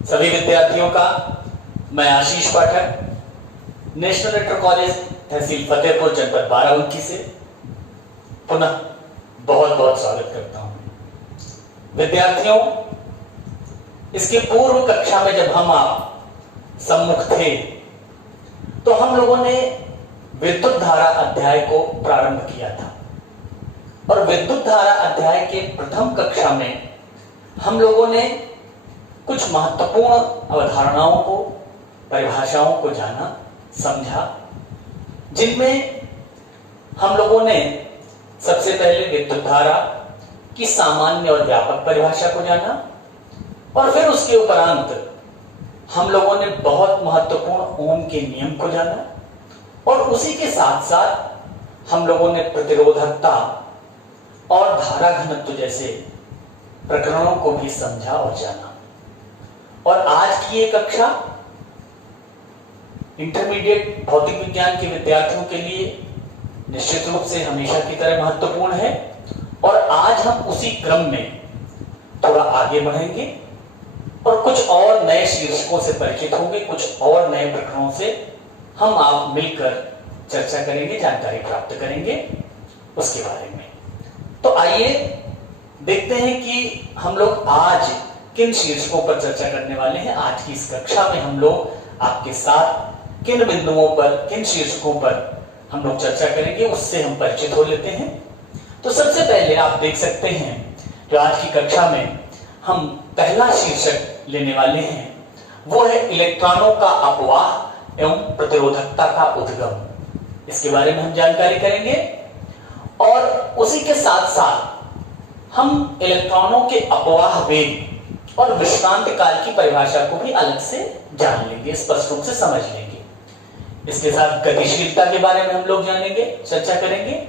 सभी विद्यार्थियों का मैं आशीष पाठक, नेशनल इंटर कॉलेज तहसील फतेहपुर जनपद बाराबंकी से पुनः बहुत बहुत स्वागत करता हूं। विद्यार्थियों, इसके पूर्व कक्षा में जब हम आप सम्मुख थे तो हम लोगों ने विद्युत धारा अध्याय को प्रारंभ किया था और विद्युत धारा अध्याय के प्रथम कक्षा में हम लोगों ने कुछ महत्वपूर्ण अवधारणाओं को, परिभाषाओं को जाना, समझा, जिनमें हम लोगों ने सबसे पहले विद्युत धारा की सामान्य और व्यापक परिभाषा को जाना और फिर उसके उपरांत हम लोगों ने बहुत महत्वपूर्ण ओम के नियम को जाना और उसी के साथ साथ हम लोगों ने प्रतिरोधकता और धारा घनत्व जैसे प्रकरणों को भी समझा और जाना। और आज की ये कक्षा इंटरमीडिएट भौतिक विज्ञान के विद्यार्थियों के लिए निश्चित रूप से हमेशा की तरह महत्वपूर्ण है और आज हम उसी क्रम में थोड़ा आगे बढ़ेंगे और कुछ और नए शीर्षकों से परिचित होंगे, कुछ और नए प्रकरणों से हम आप मिलकर चर्चा करेंगे, जानकारी प्राप्त करेंगे उसके बारे में। तो आइए देखते हैं कि हम लोग आज किन शीर्षकों पर चर्चा करने वाले हैं। आज की इस कक्षा में हम लोग आपके साथ किन बिंदुओं पर, किन शीर्षकों पर हम लोग चर्चा करेंगे, उससे हम परिचित हो लेते हैं। तो सबसे पहले आप देख सकते हैं जो आज की कक्षा में हम पहला शीर्षक लेने वाले हैं वो है इलेक्ट्रॉनों का अपवाह एवं प्रतिरोधकता का उद्गम। इसके बारे में हम जानकारी करेंगे और उसी के साथ साथ हम इलेक्ट्रॉनों के अपवाह वेग और विश्रांत काल की परिभाषा को भी अलग से जान लेंगे, स्पष्ट रूप से समझ लेंगे। इसके साथ गतिशीलता के बारे में हम लोग जानेंगे, चर्चा करेंगे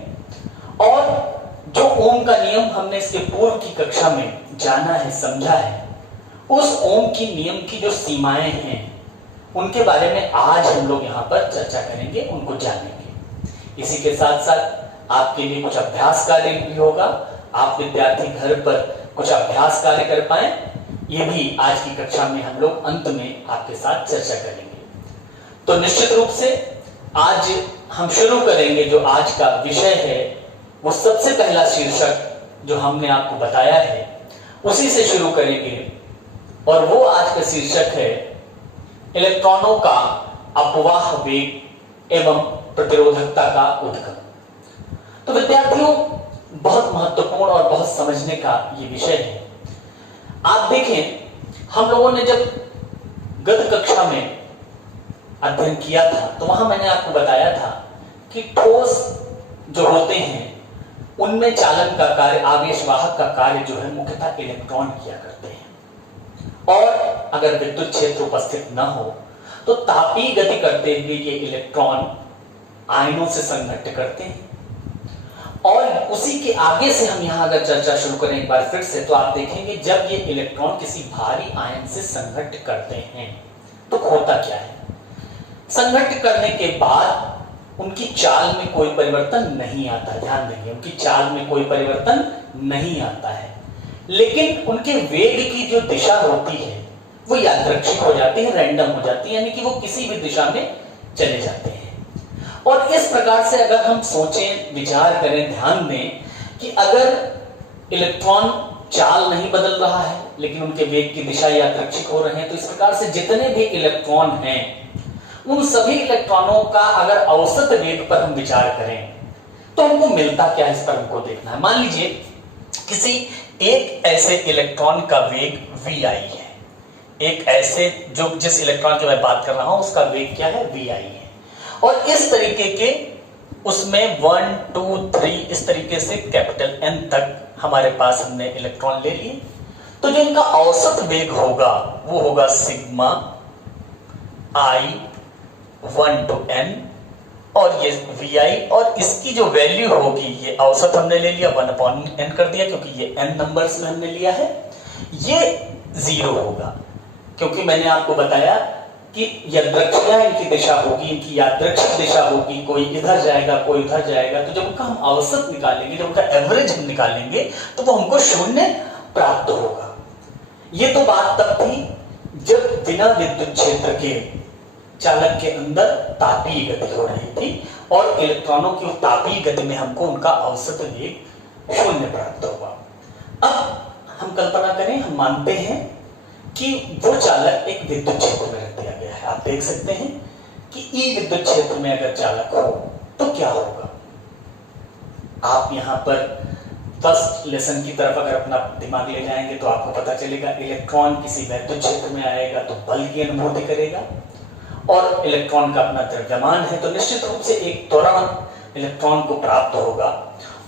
और जो ओम का नियम हमने इसके पूर्व की कक्षा में जाना है, समझा है, उस ओम की नियम की जो सीमाएं हैं उनके बारे में आज हम लोग यहाँ पर चर्चा करेंगे, उनको जानेंगे। इसी के साथ साथ आपके लिए कुछ अभ्यास कार्य भी होगा, आप विद्यार्थी घर पर कुछ अभ्यास कार्य कर पाए, ये भी आज की कक्षा में हम लोग अंत में आपके साथ चर्चा करेंगे। तो निश्चित रूप से आज हम शुरू करेंगे, जो आज का विषय है वो सबसे पहला शीर्षक जो हमने आपको बताया है उसी से शुरू करेंगे और वो आज का शीर्षक है इलेक्ट्रॉनों का अपवाह वेग एवं प्रतिरोधकता का उद्गम। तो विद्यार्थियों, बहुत महत्वपूर्ण और बहुत समझने का ये विषय है। आप देखें, हम लोगों ने जब गत कक्षा में अध्ययन किया था तो वहां मैंने आपको बताया था कि ठोस जो होते हैं उनमें चालन का कार्य, आवेशवाहक का कार्य जो है मुख्यतः इलेक्ट्रॉन किया करते हैं और अगर विद्युत क्षेत्र उपस्थित न हो तो तापीय गति करते हुए ये इलेक्ट्रॉन आयनों से संघट्ट करते हैं। और उसी के आगे से हम यहां अगर चर्चा शुरू करें एक बार फिर से, तो आप देखेंगे जब ये इलेक्ट्रॉन किसी भारी आयन से संघट्ट करते हैं तो होता क्या है। संघट्ट करने के बाद उनकी चाल में कोई परिवर्तन नहीं आता, ध्यान देंगे, उनकी चाल में कोई परिवर्तन नहीं आता है, लेकिन उनके वेग की जो दिशा होती है वो यादृच्छिक हो जाती है, रैंडम हो जाती है, यानी कि वो किसी भी दिशा में चले जाते हैं। और इस प्रकार से अगर हम सोचें, विचार करें, ध्यान दें कि अगर इलेक्ट्रॉन चाल नहीं बदल रहा है लेकिन उनके वेग की दिशा यादृच्छिक हो रहे हैं, तो इस प्रकार से जितने भी इलेक्ट्रॉन हैं उन सभी इलेक्ट्रॉनों का अगर औसत वेग पर हम विचार करें तो हमको मिलता क्या है, इस पर हमको देखना है। मान लीजिए किसी एक ऐसे इलेक्ट्रॉन का वेग vi है, एक ऐसे जो जिस इलेक्ट्रॉन की मैं बात कर रहा हूं उसका वेग क्या है, vi है, और इस तरीके के उसमें 1 2 3 इस तरीके से कैपिटल N तक हमारे पास हमने इलेक्ट्रॉन ले लिए, तो जो इनका औसत वेग होगा वो होगा सिग्मा I 1 to N और ये vi, और इसकी जो वैल्यू होगी, ये औसत हमने ले लिया 1/n कर दिया क्योंकि ये n नंबर्स में हमने लिया है, ये 0 होगा क्योंकि मैंने आपको बताया कि यादृच्छिक इनकी दिशा होगी, इनकी यादृच्छिक दिशा होगी, कोई इधर जाएगा कोई उधर जाएगा, तो जब उनका हम औसत निकालेंगे, जब उनका एवरेज हम निकालेंगे तो वो हमको 0 प्राप्त होगा। ये तो बात तब थी जब बिना विद्युत क्षेत्र के चालक के अंदर तापीय गति हो रही थी और इलेक्ट्रॉनों की तापीय गति में हमको उनका औसत वेग 0 प्राप्त होगा। अब हम कल्पना करें, हम मानते हैं कि वो चालक एक विद्युत क्षेत्र में रख दिया गया है। आप देख सकते हैं कि ई विद्युत क्षेत्र में अगर चालक हो तो क्या होगा। आप यहां पर फर्स्ट लेसन की तरफ अगर अपना दिमाग ले जाएंगे तो आपको पता चलेगा इलेक्ट्रॉन किसी विद्युत क्षेत्र में आएगा तो बल की अनुभूति करेगा और इलेक्ट्रॉन का अपना द्रव्यमान है तो निश्चित रूप से एक त्वरण इलेक्ट्रॉन को प्राप्त होगा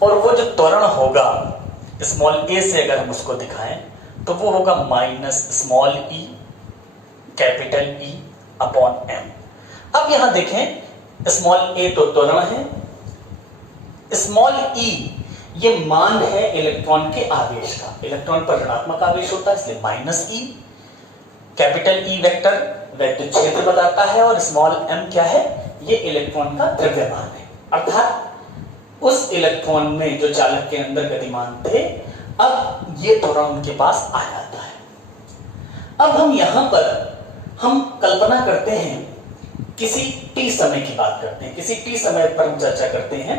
और वो जो त्वरण होगा स्मॉल ए से अगर हम उसको दिखाएं तो वो होगा minus small E capital E upon M. अब यहां देखें स्मॉल ए तो त्वरण है, स्मॉल ई ये मान है इलेक्ट्रॉन के आवेश का। इलेक्ट्रॉन पर ऋणात्मक आवेश होता है इसलिए माइनस ई, कैपिटल ई वेक्टर विद्युत क्षेत्र बताता है और स्मॉल एम क्या है, ये इलेक्ट्रॉन का द्रव्यमान है। अर्थात उस इलेक्ट्रॉन में जो चालक के अंदर गतिमान थे अब ये त्वरण उनके पास आ जाता है। अब हम यहां पर हम कल्पना करते हैं किसी टी समय की बात करते हैं, किसी टी समय पर हम चर्चा करते हैं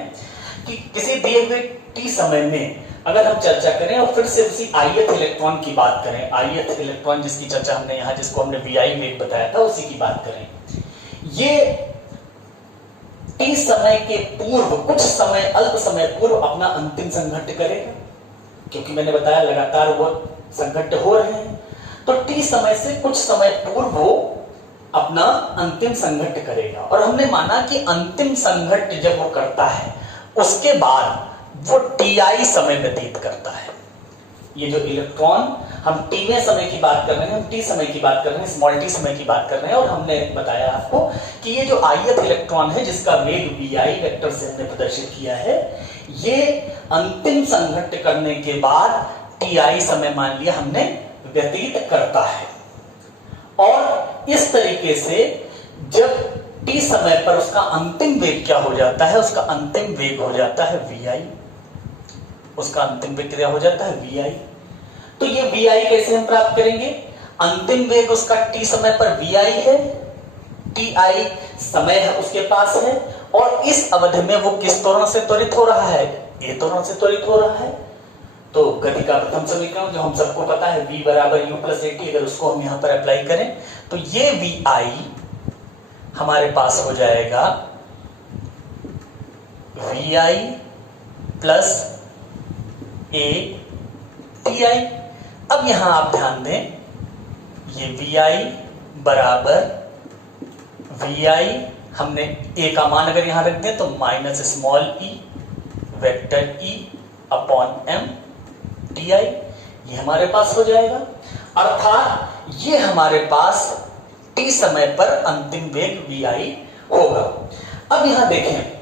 कि किसी दिए हुए टी समय में अगर हम चर्चा करें और फिर से उसी ith इलेक्ट्रॉन की बात करें, ith इलेक्ट्रॉन जिसकी चर्चा हमने यहां जिसको हमने VI वेग बताया था उसी की बात करें, ये टी समय के पूर्व कुछ समय अल्प समय पूर्व अपना अंतिम संघट्ट करेगा क्योंकि मैंने बताया लगातार वो संघट्ट हो रहे हैं तो टी समय से कुछ समय पूर्व वो अपना अंतिम संघट्ट करेगा और हमने माना कि अंतिम संघट्ट जब वो करता है उसके बाद वो टी समय व्यतीत करता है। ये जो इलेक्ट्रॉन हम टी में समय की बात कर रहे हैं, हम टी समय की बात कर रहे हैं, स्मॉल टी समय की बात कर रहे हैं और हमने बताया आपको कि ये जो ith इलेक्ट्रॉन है जिसका वेग vi वेक्टर से हमने प्रदर्शित किया है ये अंतिम संघट्ट करने के बाद टी समय मान लिया हमने व्यतीत करता है और इस तरीके से जब टी समय पर उसका अंतिम वेग क्या हो जाता है, उसका अंतिम वेग हो जाता है vi, उसका अंतिम वेग क्या हो जाता है vi। तो ये vi कैसे हम प्राप्त करेंगे, अंतिम वेग उसका टी समय पर vi है, ti समय है उसके पास है और इस अवधि में वो किस त्वरण से त्वरित हो रहा है, a त्वरण से त्वरित हो रहा है। तो गति का प्रथम समीकरण जो हम सबको पता है v बराबर u प्लस at, अगर उसको हम यहां पर अप्लाई करें तो ये vi हमारे पास हो जाएगा vi प्लस a ti। अब यहां आप ध्यान दें ये vi बराबर vi हमने a का मान अगर यहां रख दें तो minus small E vector E upon M T I ये हमारे पास हो जाएगा। अर्थात ये हमारे पास टी समय पर अंतिम वेग vi होगा। अब यहां देखें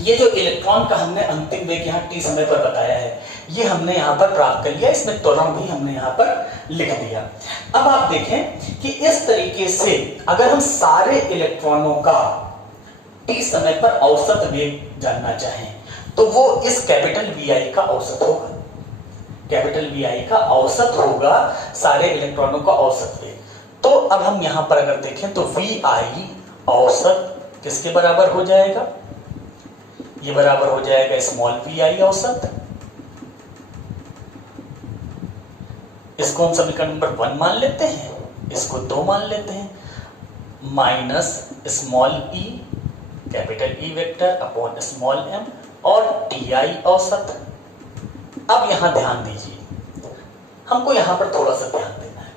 ये जो इलेक्ट्रॉन का हमने अंतिम वेग यहां टी समय पर बताया है ये हमने यहां पर प्राप्त कर लिया, इसमें त्वरण भी हमने यहां पर लिख दिया। अब आप देखें कि इस तरीके से अगर हम सारे इलेक्ट्रॉनों का टी समय पर औसत वेग जानना चाहें तो वो इस कैपिटल vi का औसत होगा, कैपिटल vi का औसत होगा सारे इलेक्ट्रॉनों का औसत वेग। तो अब हम यहां पर अगर देखें तो vi औसत किसके बराबर हो जाएगा, ये बराबर हो जाएगा स्मॉल vi औसत, इसको हम समीकरण नंबर 1 मान लेते हैं, इसको 2 मान लेते हैं, minus small E capital E vector upon small M और टी आई औसत। अब यहां ध्यान दीजिए, हमको यहां पर थोड़ा सा ध्यान देना है।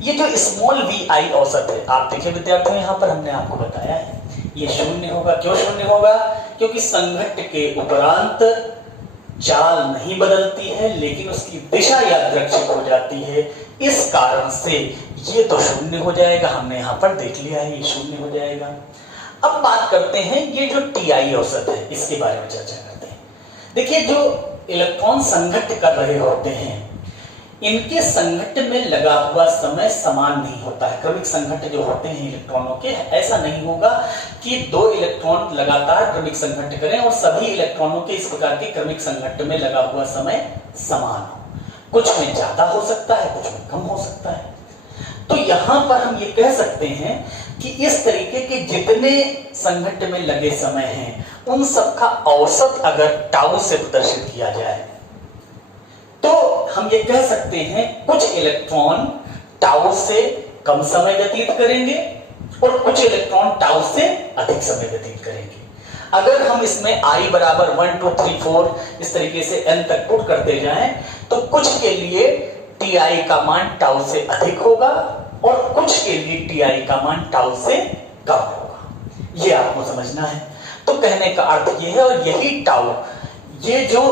ये जो स्मॉल वी आई औसत है, आप देखिए विद्यार्थियों यहां पर हमने आपको बताया है ये शून्य होगा। क्यों शून्य होगा, क्योंकि संघट्ट के उपरांत चाल नहीं बदलती है लेकिन उसकी दिशा यादृच्छिक हो जाती है, इस कारण से ये तो शून्य हो जाएगा। हमने यहां पर देख लिया है ये शून्य हो जाएगा। अब बात करते हैं ये जो टी औसत है इसके बारे में चर्चा करते हैं। देखिए जो इलेक्ट्रॉन संघट्ट कर रहे होते हैं इनके संघट्ट में लगा हुआ समय समान नहीं होता है। क्रमिक संघट्ट जो होते हैं इलेक्ट्रॉनों के, ऐसा नहीं होगा कि 2 इलेक्ट्रॉन लगातार क्रमिक संघट्ट करें और सभी इलेक्ट्रॉनों के इस प्रकार के क्रमिक संघट्ट में लगा हुआ समय समान हो। कुछ में ज्यादा हो सकता है, कुछ में कम हो सकता है। तो यहां पर हम ये कह सकते हैं कि इस तरीके के जितने संघट्ट में लगे समय हैं उन सब का औसत अगर टाउ से प्रदर्शित किया जाए तो हम ये कह सकते हैं कुछ इलेक्ट्रॉन टाउ से कम समय व्यतीत करेंगे और कुछ इलेक्ट्रॉन टाउ से अधिक समय व्यतीत करेंगे। अगर हम इसमें i बराबर 1 2 3 4 इस तरीके से n तक पुट करते जाएं तो कुछ के लिए ti का मान टाउ से अधिक होगा और कुछ के लिए ti का मान टाउ से कम होगा। ये आपको समझना है। तो कहने का अर्थ ये है, और यही टाउ, ये जो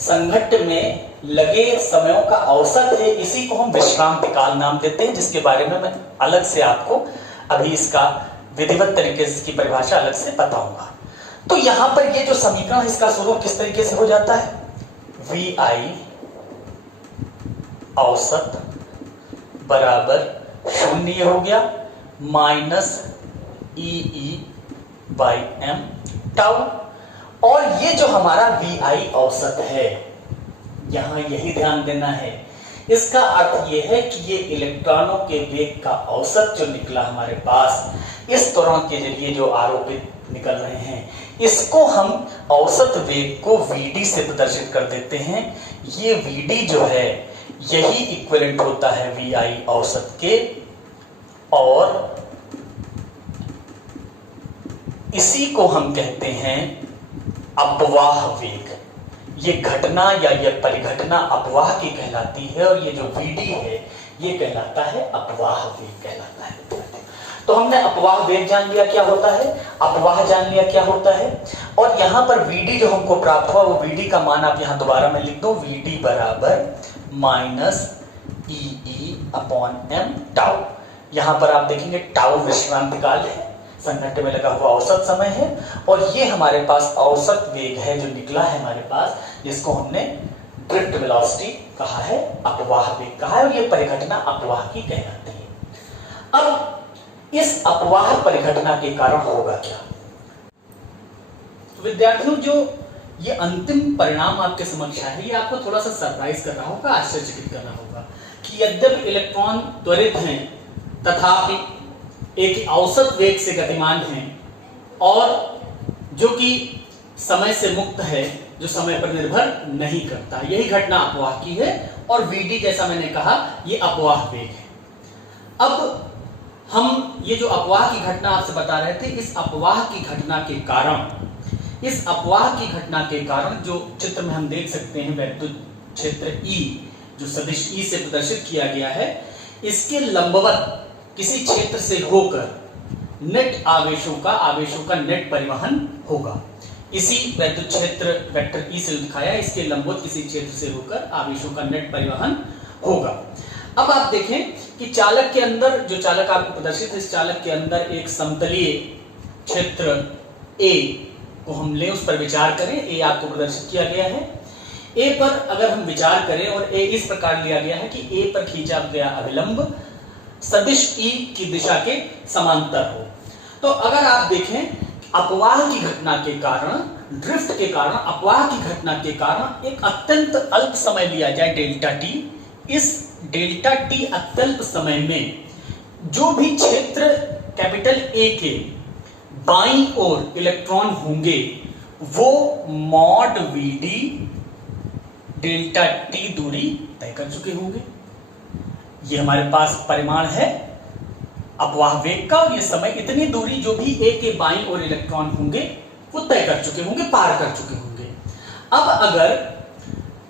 संघट्ट में लगे समयों का औसत है, इसी को हम विश्रांति काल नाम देते हैं, जिसके बारे में मैं अलग से आपको अभी इसका विधिवत तरीके से इसकी परिभाषा अलग से बताऊंगा। तो यहां पर ये जो समीकरण है इसका स्वरूप किस तरीके से हो जाता है, VI औसत बराबर 0 हो गया minus EE by m tau. और ये जो हमारा VI औसत है, यहां यही ध्यान देना है, इसका अर्थ यह है कि ये इलेक्ट्रॉनों के वेग का औसत जो निकला हमारे पास इस त्वरण के जरिए जो आरोपित निकल रहे हैं, इसको हम औसत वेग को VD से प्रदर्शित कर देते हैं। ये VD जो है यही इक्विवेलेंट होता है VI औसत के, और इसी को हम कहते हैं अपवाह वेग। ये घटना या ये परिघटना अपवाह की कहलाती है, और ये जो VD है ये कहलाता है अपवाह वेग कहलाता है। तो हमने अपवाह वेग जान लिया क्या होता है, अपवाह जान लिया क्या होता है, और यहां पर VD जो हमको प्राप्त हुआ वो VD का मान आप यहां दोबारा मैं लिख दो, VD बराबर minus EE upon m tau. यहां पर आप देखेंगे टाउ विश्रांति काल है, संघट्ट में लगा हुआ औसत समय है, और ये हमारे पास औसत वेग है जो निकला है हमारे पास, जिसको हमने ड्रिफ्ट वेलोसिटी कहा है, अपवाह वेग कहा है, और ये परिघटना अपवाह की कहलाती है। अब इस अपवाह परिघटना के कारण होगा क्या? तो विद्यार्थियों, जो ये अंतिम परिणाम आपके समक्ष है, ये आपको थोड़ा सा सरप्राइज कर रहा होगा, आश्चर्यचकित कर रहा होगा कि यद्यपि इलेक्ट्रॉन त्वरित हैं तथापि एक औसत वेग से गतिमान हैं, और जो कि समय से मुक्त है, जो समय पर निर्भर नहीं करता। यही घटना अपवाह की है, और VD जैसा मैंने कहा ये अपवाह वेग है। अब हम ये जो अपवाह की घटना आपसे बता रहे थे, इस अपवाह की घटना के कारण जो चित्र में हम देख सकते हैं वैद्युत क्षेत्र E जो सदिश E से प्रदर्शित किया गया है, इसके लंबवत किसी क्षेत्र से होकर नेट आवेशों का नेट परिवहन होगा। इसी वैद्युत क्षेत्र वेक्टर E से दिखाया, इसके लंबवत किसी क्षेत्र से होकर आवेशों का नेट परिवहन होगा। अब आप देखें कि चालक के अंदर, जो चालक आपको प्रदर्शित है, इस चालक के अंदर एक समतलीय क्षेत्र A को हम ले, उस पर विचार करें। A आपको प्रदर्शित किया गया है। A पर अगर हम विचार करें और A इस प्रकार लिया गया है कि A पर खींचा गया अभिलंब सदिश E की दिशा के समांतर हो, तो अगर आप देखें अपवाह की घटना के कारण, ड्रिफ्ट के कारण, अपवाह की घटना के कारण एक अत्यंत अल्प समय लिया जाए डेल्टा टी। इस डेल्टा टी अत्यल्प समय में जो भी क्षेत्र कैपिटल A के बाईं ओर इलेक्ट्रॉन होंगे वो मॉड VD डेल्टा टी दूरी तय कर चुके होंगे। ये हमारे पास परिमाण है अपवाह वेग का, और ये समय इतनी दूरी जो भी A के बाईं ओर इलेक्ट्रॉन होंगे वो तय कर चुके होंगे, पार कर चुके होंगे। अब अगर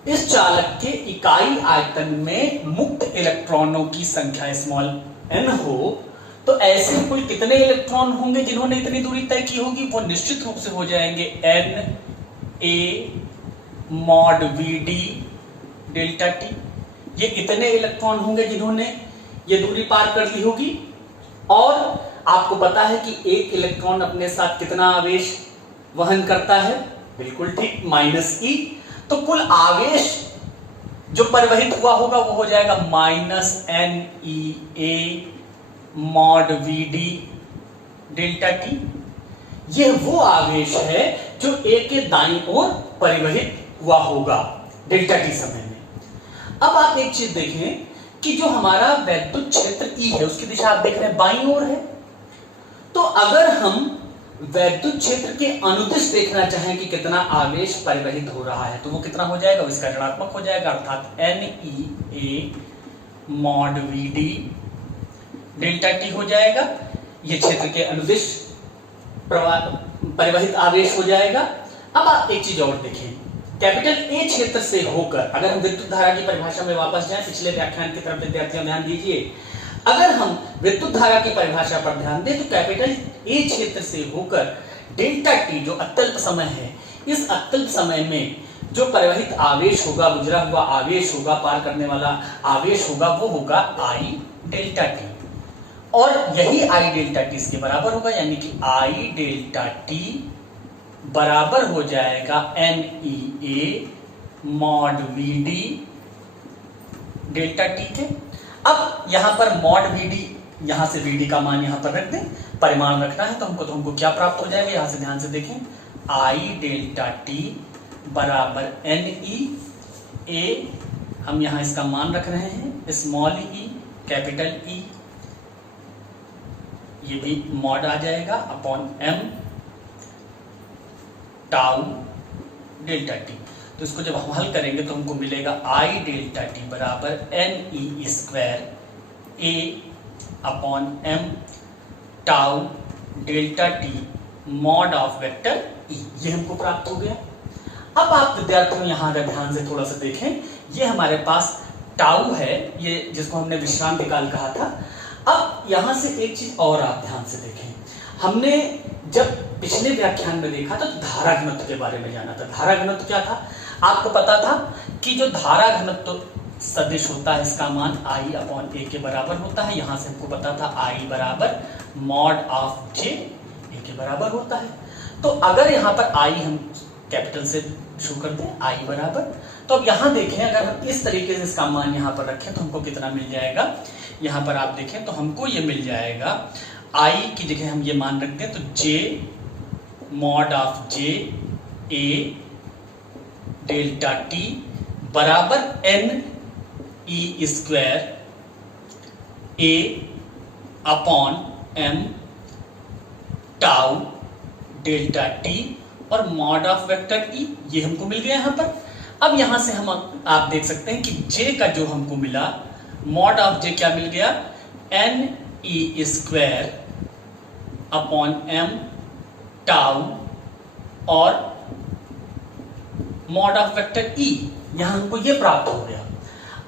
इस चालक के इकाई आयतन में मुक्त इलेक्ट्रॉनों की संख्या स्मॉल n हो, तो ऐसे कुल कितने इलेक्ट्रॉन होंगे जिन्होंने इतनी दूरी तय की होगी? वो निश्चित रूप से हो जाएंगे n a mod VD delta T. ये इतने इलेक्ट्रॉन होंगे जिन्होंने ये दूरी पार कर ली होगी। और आपको पता है कि एक इलेक्ट्रॉन अपने साथ कितना आवेश वहन करता है? बिल्कुल ठीक, -e। तो कुल आवेश जो परिवहित हुआ होगा वो हो जाएगा -NEA mod VD delta T. यह वो आवेश है जो A के दाईं ओर परिवहित हुआ होगा डेल्टा टी समय में। अब आप एक चीज देखें कि जो हमारा वैद्युत क्षेत्र E है उसकी दिशा आप देख रहे हैं बाईं ओर है। तो अगर हम वैद्युत क्षेत्र के अनुदिश देखना चाहें कि कितना आवेश परिवहित हो रहा है तो वो कितना हो जाएगा, इसका ऋणात्मक हो जाएगा, अर्थात NEA mod VD delta T हो जाएगा। ये क्षेत्र के अनुदिश परिवहित आवेश हो जाएगा। अब आप एक चीज और देखें, कैपिटल ए क्षेत्र से होकर अगर हम विद्युत धारा की परिभाषा में वापस जाएं, पिछले व्याख्यान की तरफ विद्यार्थियों ध्यान दीजिए, अगर हम विद्युत धारा की परिभाषा पर ध्यान दें तो कैपिटल ए क्षेत्र से होकर डेल्टा टी जो अत्यल्प समय है, इस अत्यल्प समय में जो परिवहित आवेश होगा, गुजरा हुआ आवेश होगा, पार करने वाला आवेश होगा, वो होगा आई डेल्टा टी। और यही आई डेल्टा टी इसके बराबर होगा, यानी कि आई डेल्टा टी बराबर हो जाएगा NEA mod VD delta T के। अब यहां पर मॉड VD, यहां से VD का मान यहां पर रख दें, परिमाण रखना है तो हमको क्या प्राप्त हो जाएगा, यहां से ध्यान से देखें, आई डेल्टा टी बराबर NEA, हम यहां इसका मान रख रहे हैं स्मॉल e कैपिटल E, ये भी मॉड आ जाएगा upon m tau delta T. तो इसको जब हम हल करेंगे तो हमको मिलेगा आई डेल्टा टी बराबर NE square A upon m tau delta T mod of vector E, ये हमको प्राप्त हो गया। अब आप विद्यार्थियों यहां अगर ध्यान से थोड़ा सा देखें, ये हमारे पास टाउ है, ये जिसको हमने विश्रांति काल कहा था। अब यहां से एक चीज और आप ध्यान से देखें, हमने जब पिछले व्याख्यान में देखा था तो धारा घनत्व के बारे में जाना था। धारा घनत्व क्या था, आपको पता था कि जो धारा घनत्व सदिश होता है इसका मान I अपॉन A के बराबर होता है। यहां से हमको पता था I बराबर मॉड ऑफ J A के बराबर होता है। तो अगर यहां पर I हम कैपिटल से शुरू कर दें, I बराबर, तो अब यहां देखें अगर हम इस तरीके से इसका मान यहां पर रखें तो हमको कितना मिल जाएगा, यहां पर आप देखें तो हमको ये मिल जाएगा I की जगह हम ये मान रख दें तो J mod of J A delta T बराबर NE square A upon M tau delta T और मॉड ऑफ वेक्टर E, ये हमको मिल गया यहां पर। अब यहां से हम आप देख सकते हैं कि J का जो हमको मिला, मॉड ऑफ J क्या मिल गया, NE square upon M tau और मॉड ऑफ वेक्टर E, यहां हमको ये प्राप्त हो गया।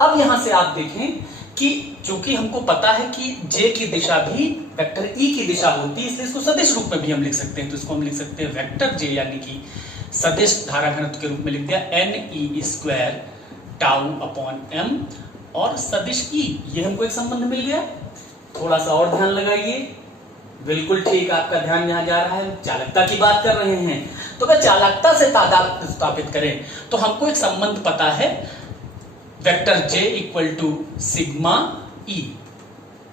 अब यहां से आप देखें कि चूंकि हमको पता है कि J की दिशा भी वेक्टर E की दिशा होती है, इसलिए इसको सदिश रूप में भी हम लिख सकते हैं। तो इसको हम लिख सकते हैं वेक्टर J यानी कि सदिश धारा घनत्व के रूप में लिख दिया NE square tau upon M और सदिश E, ये हमको एक संबंध मिल गया। थोड़ा सा और ध्यान लगाइए, बिल्कुल ठीक आपका ध्यान यहां जा रहा है, चालकता की बात कर रहे हैं। तो अगर चालकता से तादाद स्थापित करें तो हमको एक संबंध पता है, vector J equal to sigma E।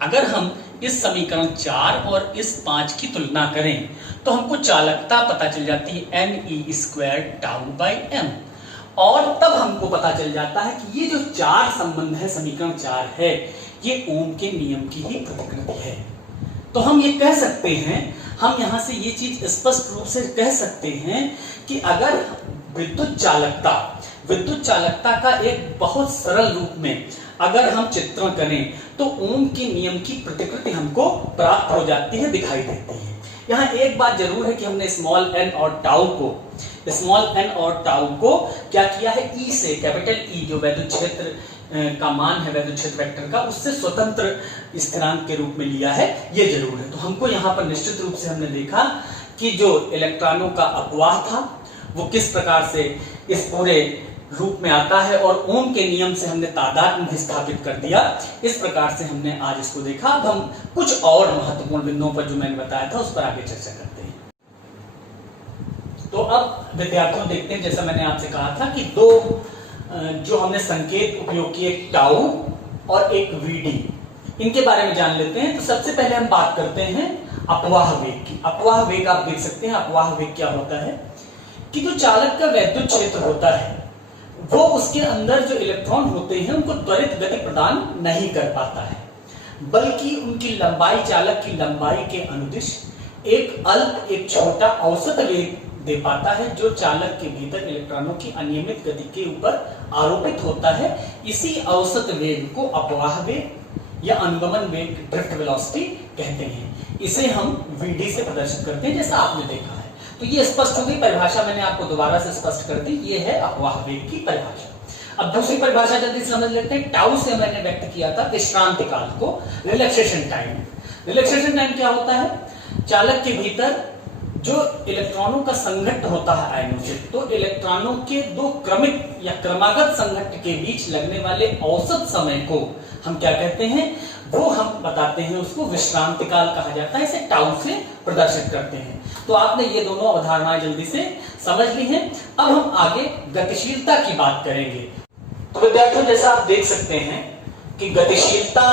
अगर हम इस समीकरण 4 और इस 5 की तुलना करें तो हमको चालकता पता चल जाती है NE square tau by M, और तब हमको पता चल जाता है कि ये जो 4 संबंध है, समीकरण 4 है, ये ओम के नियम की ही प्रतिकृति है। तो हम ये कह सकते हैं, हम यहां से ये चीज स्पष्ट रूप से कह सकते हैं कि अगर विद्युत चालकता का एक बहुत सरल रूप में अगर हम चित्रण करें तो ओम के नियम की प्रतिकृति हमको प्राप्त हो जाती है, दिखाई देती है। यहाँ एक बात जरूर है कि हमने स्मॉल n और टाउ को क्या किया है, E से, कैपिटल E जो वैद्युत क्षेत्र का मान है, वैद्युत क्षेत्र वेक्टर का, उससे स्वतंत्र स्थिरांक के रूप में लिया है, ये जरूर है। तो हमको यहाँ पर निश्चित रूप से हमने देखा कि जो इलेक्ट्रॉनों का अपवाह था वो किस प्रकार से इस पूरे रूप में आता है, और ओम के नियम से हमने तादात्म्य स्थापित कर दिया। इस प्रकार से हमने आज इसको देखा। अब हम कुछ और महत्वपूर्ण बिंदुओं पर जो मैंने बताया था उस पर आगे चर्चा करते हैं। तो अब विद्यार्थियों देखते हैं, जैसा मैंने आपसे कहा था कि दो जो हमने संकेत उपयोग किए, एक टाउ और एक VD, इनके बारे में जान लेते हैं। तो सबसे पहले हम बात करते हैं अपवाह वेग की। अपवाह वेग आप देख सकते हैं, अपवाह वेग क्या होता है कि जो चालक का वैद्युत क्षेत्र होता है वो उसके अंदर जो इलेक्ट्रॉन होते हैं उनको त्वरित गति प्रदान नहीं कर पाता है, बल्कि उनकी लंबाई, चालक की लंबाई के अनुदिश एक छोटा औसत वेग दे पाता है, जो चालक के भीतर इलेक्ट्रॉनों की अनियमित गति के ऊपर आरोपित होता है। इसी औसत वेग को अपवाह वेग या अनुगमन वेग, ड्रिफ्ट वेलोसिटी कहते हैं। इसे हम Vd से प्रदर्शित करते हैं, जैसा आपने देखा है। तो ये स्पष्ट हो गई परिभाषा, मैंने आपको दोबारा से स्पष्ट कर दी। ये है अपवाह वेग की परिभाषा। अब दूसरी परिभाषा जल्दी समझ लेते हैं। टाउ से मैंने व्यक्त किया था विश्रांति काल को, रिलैक्सेशन टाइम। रिलैक्सेशन टाइम क्या होता है? चालक के भीतर जो इलेक्ट्रॉनों का संघट्ट होता है आयनों से, तो इलेक्ट्रॉनों के दो क्रमिक या क्रमागत संघट्ट के बीच लगने वाले औसत समय को हम क्या कहते हैं? वो हम बताते हैं, उसको विश्रांति काल कहा जाता है। इसे टाउ से प्रदर्शित करते हैं। तो आपने ये दोनों अवधारणाएं जल्दी से समझ ली हैं। अब हम आगे गतिशीलता की बात करेंगे। तो विद्यार्थियों, जैसा आप देख सकते हैं कि गतिशीलता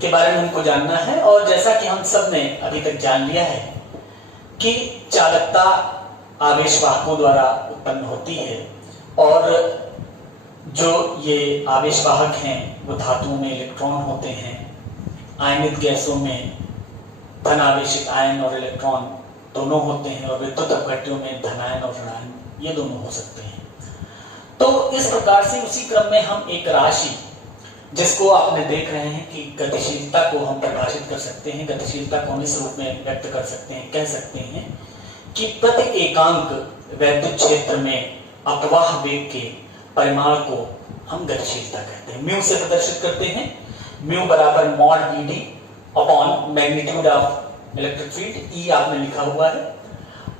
के बारे में हमको जानना है, और जैसा कि हम सब ने अभी तक जान लिया है कि चालकता आवेशवाहकों द्वारा उत्पन्न होती है, और जो ये आवेशवाहक हैं वो धातुओं में इलेक्ट्रॉन होते हैं, आयनित गैसों में धन आवेशित आयन और इलेक्ट्रॉन दोनों होते हैं, और विद्युत अपघट्यों में धनायन और ऋणायन ये दोनों हो सकते हैं। तो इस प्रकार से उसी क्रम में हम एक राशि, जिसको आपने देख रहे हैं कि गतिशीलता को हम परिभाषित कर सकते हैं, गतिशीलता को हम इस रूप में व्यक्त कर सकते हैं, कह सकते हैं कि प्रति एकांक वैद्युत क्षेत्र में अपवाह वेग के परिमाण को हम गतिशीलता कहते हैं। म्यू से प्रदर्शित करते हैं। म्यू बराबर mod Vd upon magnitude of electric field, E आपने लिखा हुआ है।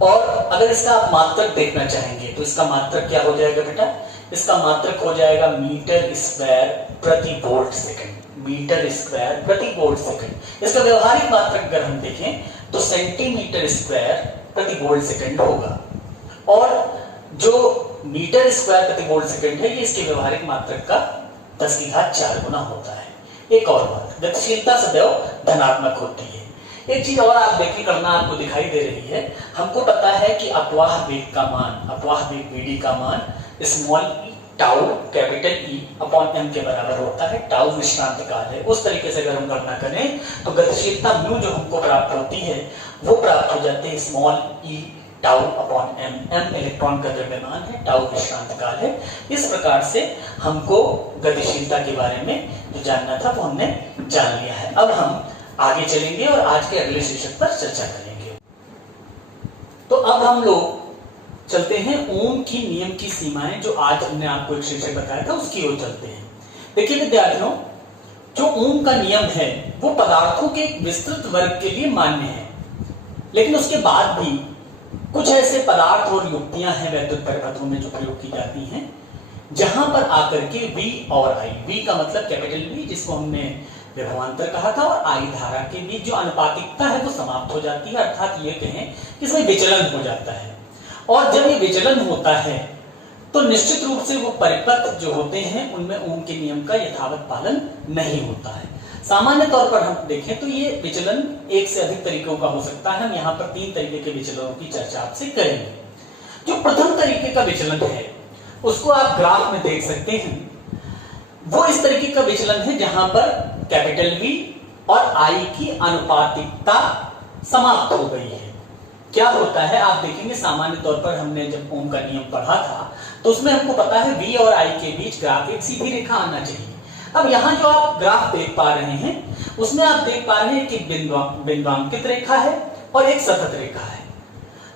और अगर इसका आप मात्रक देखना चाहेंगे तो इसका मात्रक क्या हो जाएगा बेटा? इसका मात्रक हो जाएगा मीटर स्क्वायर प्रति वोल्ट सेकंड। मीटर स्क्वायर प्रति वोल्ट सेकंड। इसका व्यवहारिक मात्रक अगर हम देखें तो सेंटीमीटर स्क्वायर प्रति वोल्ट सेकंड होगा, और जो मीटर स्क्वायर प्रति वोल्ट सेकंड है, ये इसके व्यवहारिक मात्रक का 10⁴ गुना होता है। एक और बात, गतिशीलता सदैव धनात्मक होती है। एक चीज और आप देखिए, करना आपको दिखाई दे रही है। हमको पता है कि अपवाह वेग का मान, अपवाह वेग Vd का मान small E tau capital E upon M के बराबर होता है। टाउ विश्रांति काल है। उस तरीके से अगर हम गणना करें तो गतिशीलता म्यू जो हमको प्राप्त होती है वो प्राप्त हो जाती है small E tau upon M. M electron का द्रव्यमान है, टाउ विश्रांति काल है। इस प्रकार से हमको गतिशीलता के बारे में जो जानना था वो हमने जान लिया है। अब हम आगे चलेंगे और आज के अगले शीर्षक पर चर्चा करेंगे। तो अब हम लोग चलते हैं ओम की नियम की सीमाएं, जो आज हमने आपको एक शीर्षक बताया था उसकी ओर चलते हैं। देखिए विद्यार्थियों, जो ओम का नियम है वो पदार्थों के एक विस्तृत वर्ग के लिए मान्य है, लेकिन उसके बाद भी कुछ ऐसे पदार्थ और युक्तियां हैं वैद्युत परिपथों में जो प्रयोग की जाती हैं, जहां पर आकर के V और I, V का मतलब कैपिटल V जिसको हमने विभवांतर कहा था, और I धारा के बीच जो अनुपातिकता है वो समाप्त हो जाती है। अर्थात ये कहें कि इसमें विचलन हो जाता है, और जब ये विचलन होता है तो निश्चित रूप से वो परिपथ जो होते हैं उनमें ओम के नियम का यथावत पालन नहीं होता है। सामान्य तौर पर हम देखें तो ये विचलन एक से अधिक तरीकों का हो सकता है। हम यहाँ पर 3 तरीके के विचलनों की चर्चा आपसे करेंगे। जो प्रथम तरीके का विचलन है उसको आप ग्राफ में देख सकते हैं। वो इस तरीके का विचलन है जहां पर कैपिटल V और I की अनुपातिकता समाप्त हो गई है। क्या होता है आप देखेंगे, सामान्य तौर पर हमने जब ओम का नियम पढ़ा था तो उसमें हमको पता है V और I के बीच ग्राफ एक सीधी रेखा आना चाहिए। अब यहाँ जो आप ग्राफ देख पा रहे हैं उसमें आप देख पा रहे हैं कि बिंदुआंकित रेखा है और एक सतत रेखा है।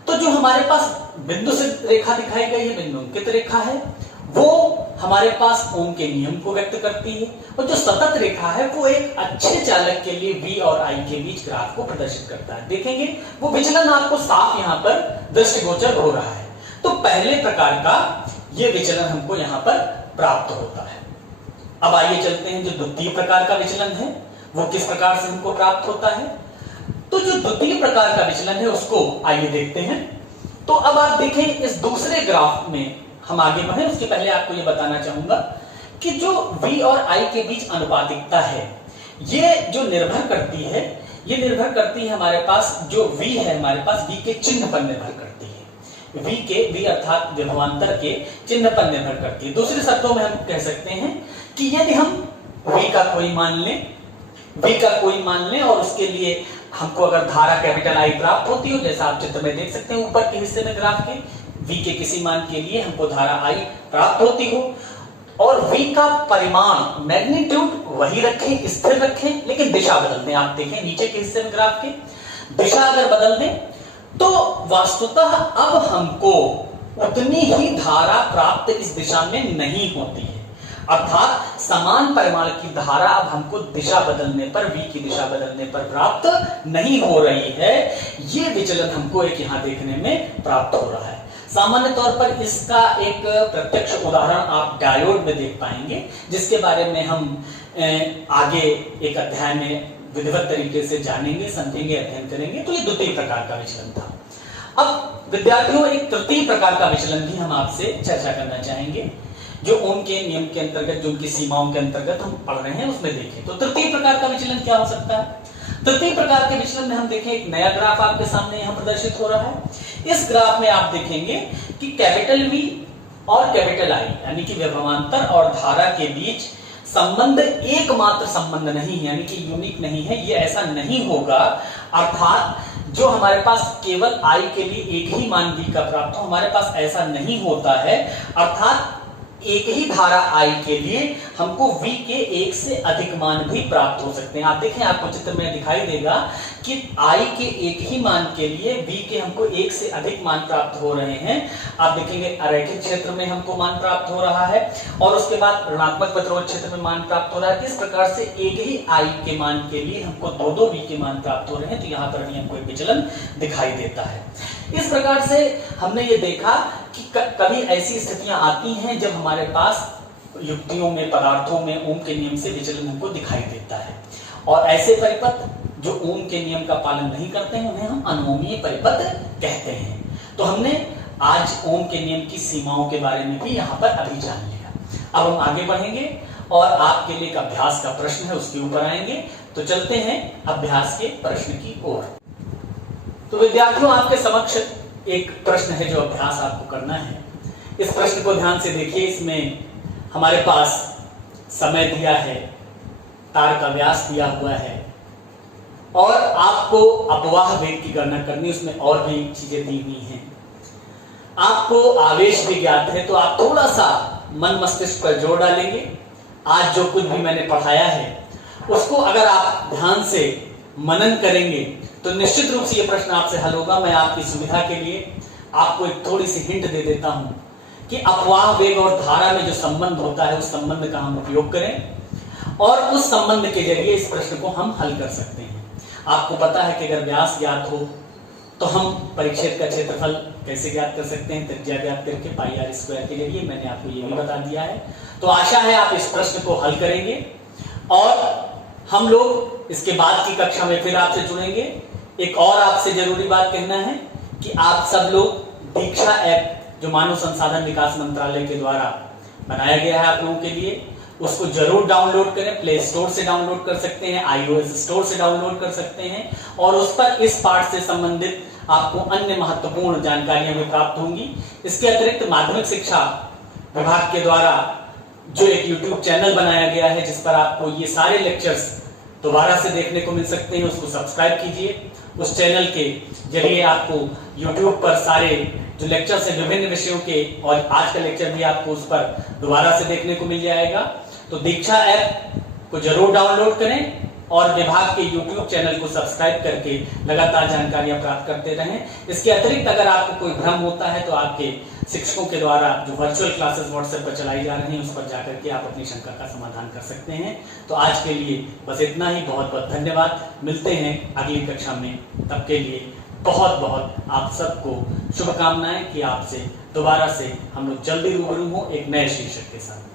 तो जो हमारे पास बिंदु से रेखा दिखाई गई है, बिंदुआंकित रेखा है, वो हमारे पास ओम के नियम को व्यक्त करती है, और जो सतत रेखा है वो एक अच्छे चालक के लिए V और I के बीच ग्राफ को प्रदर्शित करता है। देखेंगे वो विचलन आपको साफ यहाँ पर दृष्टिगोचर हो रहा है। तो पहले प्रकार का ये विचलन हमको यहाँ पर प्राप्त होता है। अब आइए चलते हैं जो द्वितीय प्रकार का विचलन है वो किस प्रकार से हमको प्राप्त होता है। तो जो द्वितीय प्रकार का विचलन है उसको आइए देखते हैं। तो अब आप देखें इस दूसरे ग्राफ में हम आगे बढ़े उसके पहले आपको ये बताना चाहूंगा कि जो V और I के बीच अनुपातिकता है ये जो निर्भर करती है, ये निर्भर करती है हमारे पास जो V है, हमारे पास V के चिन्ह पर निर्भर करती है। वी अर्थात विभवांतर के चिन्ह पर निर्भर करती है। दूसरे शब्दों में हम कह सकते हैं कि यदि हम वी का कोई मान लें और उसके लिए हमको अगर धारा कैपिटल आई प्राप्त होती हो, जैसा आप चित्र में देख सकते हैं ऊपर के हिस्से में ग्राफ के, वी के किसी मान के लिए हमको धारा आई प्राप्त होती हो और वी का परिमाण मैग्नीट्यूड वही रखें, स्थिर रखें, लेकिन दिशा बदल दें। आप देखें नीचे के हिस्से में ग्राफ के दिशा अगर बदल दें तो वास्तुतः अब हमको उतनी ही धारा प्राप्त इस दिशा में नहीं होती है, अर्थात समान परिमाण की धारा अब हमको दिशा बदलने पर, वी की दिशा बदलने पर प्राप्त नहीं हो रही है। ये विचलन हमको एक यहां देखने में प्राप्त हो रहा है। सामान्य तौर पर इसका एक प्रत्यक्ष उदाहरण आप डायोड में देख पाएंगे, जिसके बारे में हम आगे एक अध्याय में विधिवत तरीके से जानेंगे, समझेंगे, अध्ययन करेंगे। तो ये द्वितीय प्रकार का विचलन था। अब विद्यार्थियों एक तृतीय प्रकार का विचलन भी हम आपसे चर्चा करना चाहेंगे, जो ओम के नियम के अंतर्गत, जो उनकी सीमाओं के अंतर्गत हम पढ़ रहे हैं उसमें देखें। तो तृतीय प्रकार का विचलन क्या हो सकता है? तृतीय प्रकार के विचलन में हम देखें एक नया ग्राफ आपके सामने यहां प्रदर्शित हो रहा है। इस ग्राफ में आप देखेंगे कि कैपिटल वी और कैपिटल आई यानी कि विभवांतर और धारा के बीच संबंध एकमात्र संबंध नहीं है, यानी कि यूनिक नहीं है। ये ऐसा नहीं होगा, अर्थात जो हमारे पास केवल आई के लिए एक ही मान वी का प्राप्त हो, हमारे पास ऐसा नहीं होता है। अर्थात एक ही धारा आई के लिए हमको वी के एक से अधिक मान भी प्राप्त हो सकते हैं। आप देखें, आपको चित्र में दिखाई देगा कि आई के एक ही मान के लिए वी के हमको एक से अधिक मान प्राप्त हो रहे हैं। आप देखेंगे अरैखिक क्षेत्र में हमको मान प्राप्त हो रहा है और उसके बाद ऋणात्मक प्रतिरोध क्षेत्र में मान प्राप्त हो रहा है। इस प्रकार से एक ही आई के मान के लिए हमको दो वी के मान प्राप्त हो रहे हैं। तो यहाँ पर भी हमको एक विचलन दिखाई देता है। इस प्रकार से हमने ये देखा कि कभी ऐसी स्थितियां आती हैं जब हमारे पास युक्तियों में, पदार्थों में ओम के नियम से विचलन हमको दिखाई देता है, और ऐसे परिपथ जो ओम के नियम का पालन नहीं करते हैं उन्हें हम अनोमीय परिपथ कहते हैं। तो हमने आज ओम के नियम की सीमाओं के बारे में भी यहाँ पर अभी जान लिया। अब हम आगे बढ़ेंगे और आपके लिए एक अभ्यास का प्रश्न है, उसके ऊपर आएंगे। तो चलते हैं अभ्यास के प्रश्न की ओर। तो विद्यार्थियों, आपके समक्ष एक प्रश्न है जो अभ्यास आपको करना है। इस प्रश्न को ध्यान से देखिए। इसमें हमारे पास समय दिया है, तार का व्यास दिया हुआ है और आपको अपवाह वेग की गणना करनी, उसमें और भी चीजें दी हुई हैं। आपको आवेश भी ज्ञात है, तो आप थोड़ा सा मन मस्तिष्क पर जोर डालेंगे। आज जो कुछ भी मैंने पढ़ाया है उसको अगर आप ध्यान से मनन करेंगे तो निश्चित रूप से यह प्रश्न आपसे हल होगा। मैं आपकी सुविधा के लिए आपको एक थोड़ी सी हिंट दे देता हूं कि अपवाह वेग और धारा में जो संबंध होता है उस संबंध का हम उपयोग करें और उस संबंध के जरिए इस प्रश्न को हम हल कर सकते हैं। आपको पता है कि अगर व्यास ज्ञात हो तो हम परिक्षेत्र का क्षेत्रफल कैसे ज्ञात कर सकते हैं, त्रिज्या ज्ञात करके पाई आर स्क्वायर के जरिए। मैंने आपको ये भी बता दिया है। तो आशा है आप इस प्रश्न को हल करेंगे और हम लोग इसके बाद की कक्षा में फिर आपसे जुड़ेंगे। एक और आपसे जरूरी बात कहना है कि आप सब लोग दीक्षा ऐप, जो मानव संसाधन विकास मंत्रालय के द्वारा बनाया गया है आप लोगों के लिए, उसको जरूर डाउनलोड करें। प्ले स्टोर से डाउनलोड कर सकते हैं, iOS स्टोर से डाउनलोड कर सकते हैं और उस पर इस पाठ से संबंधित आपको अन्य महत्वपूर्ण जानकारियां भी प्राप्त होंगी। इसके अतिरिक्त माध्यमिक शिक्षा विभाग के द्वारा जो एक YouTube चैनल बनाया गया है जिस पर आपको ये सारे लेक्चर्स दोबारा से देखने को मिल सकते हैं, उसको सब्सक्राइब कीजिए। उस चैनल के जरिए आपको YouTube पर सारे जो लेक्चर्स हैं विभिन्न विषयों के, और आज का लेक्चर भी आपको उस पर दोबारा से देखने को मिल जाएगा। तो दीक्षा ऐप को जरूर डाउनलोड करें और विभाग के YouTube चैनल को सब्सक्राइब करके लगातार जानकारियां प्राप्त करते रहें। इसके अतिरिक्त अगर आपको कोई भ्रम होता है तो आपके शिक्षकों के द्वारा जो वर्चुअल क्लासेस व्हाट्सएप पर चलाई जा रही हैं उस पर जाकर के आप अपनी शंका का समाधान कर सकते हैं। तो आज के लिए बस इतना ही। बहुत बहुत धन्यवाद। मिलते हैं अगली कक्षा में। तब के लिए बहुत बहुत आप सबको शुभकामनाएं कि आपसे दोबारा से हम लोग जल्दी रूबरू हो एक नए शीर्षक के साथ।